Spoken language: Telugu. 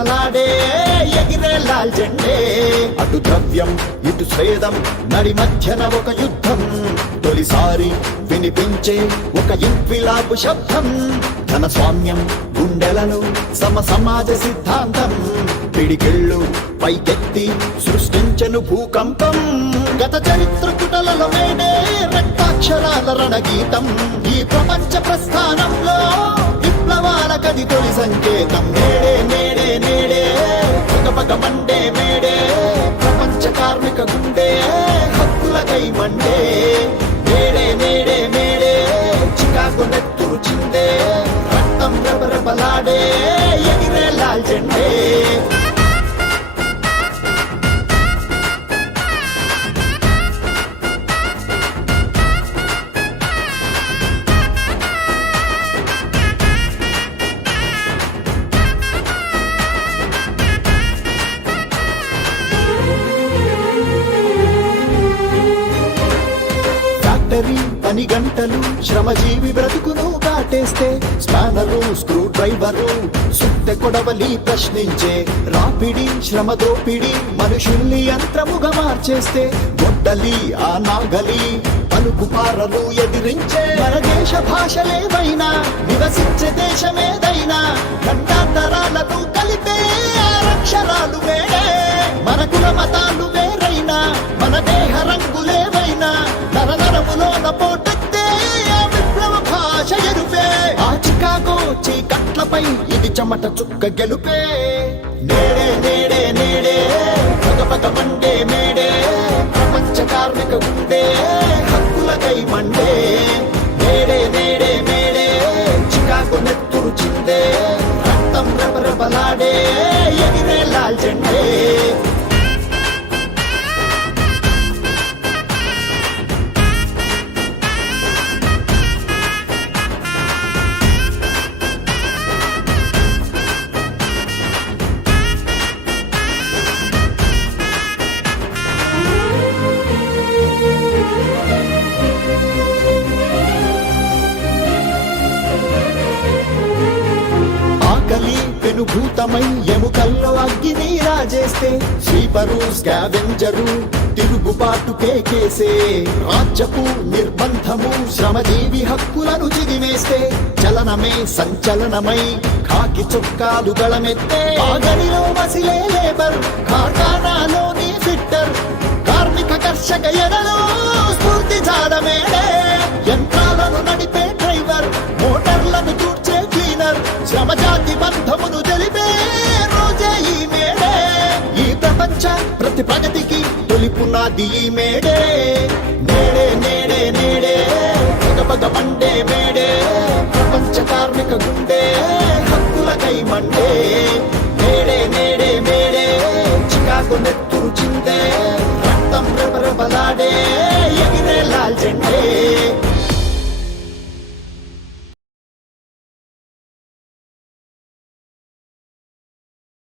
రెపరెపలాడే ఎగిరే లాల్ జెండే. అటు ద్రవ్యం ఇటు స్వేదం నడి మధ్యన ఒక యుద్ధం. తొలిసారి వినిపించే ఒక ఇంక్విలాబు శబ్దం. ధన స్వామ్యం గుండెలను సమాజ సిద్ధాంతం. పిడికిళ్ళు పైకెత్తి సృష్టించను భూకంపం. గత చరిత్ర పుటలలో మేడే రక్తాక్షరాల రణగీతం. ఈ ప్రపంచ ప్రస్థానంలో విప్లవాల కది తొలి సంకేతం. నేడే నేడే నేడే పగపగ మండే మేడే ప్రపంచ కార్మిక గుండె హక్కులకై మండే. నేడే నేడే మేడే చికాకు నెత్తురు చిందే రక్తం రెపరెపలాడే ఎగిరే లాల్ జెండే. పని గంటలు శ్రమజీవి బ్రతుకును కాటేస్తే స్పానరు స్క్రూ డ్రైవరు సుత్తె కొడవలి ప్రశ్నించే రాపిడి శ్రమ దోపిడి మనుషుల్ని యంత్రముగా మార్చేస్తే గొడ్డలి ఆ నాగలి పలుకు పారలు ఎదిరించే. మన దేశ భాషలేవైనా నివసించే దేశమేదైనా ఖండాంతరాలను కలిపే అక్షరాలు వేడే. మన కుల మతాలు వేరైనా మన దేహ రంగులేవైనా నరనరములోన పోటెత్తే ఆ విప్లవ భాష ఎరుపే. ఆ చికాగో చీకట్లపై ఇది చెమట చుక్క గెలుపే. నేడే నేడే నేడే పగపగ మండే మేడే ప్రపంచ కార్మిక గుండె హక్కులకై మండే. నేడే నేడే మేడే చికాగో నెత్తురు చిందే రక్తం రెపరెపలాడే ఎగిరే లాల్ జెండే. పెనుభూతమై ఎముకల్లో అగ్గిని రాజేస్తే స్వీపరు స్కావెంజరు తిరుగుబాటు కేకేసే. రాజ్యపు నిర్బంధము శ్రమజీవి హక్కులను చిదిమేస్తే చలనమే సంచలనమై కాకి చొక్కాలు గళమెత్తే. ఆగనిలో మసిలే లేబర్ కార్ఖానాలోని ఫిట్టర్ కార్మిక కర్షక ఎడలో స్ఫూర్తి జాడమేడే. యంత్రాలను నడిపే డ్రైవర్ మోటార్లను తూర్చే క్లీనర్ శ్రమజాతి బంధమును తెలిపే రోజే ఈ మేడే. ఈ ప్రపంచ ప్రతి ప్రగతికి తొలి పునాది ఈ మేడే. నేడే నేడే నేడే పగపగ మండే మేడే ప్రపంచ కార్మిక గుండె హక్కులకై మండే. నేడే నేడే మేడే చికాగో నెత్తురు చిందే రక్తం రెపరెపలాడే ఎగిరే లాల్ జెండే.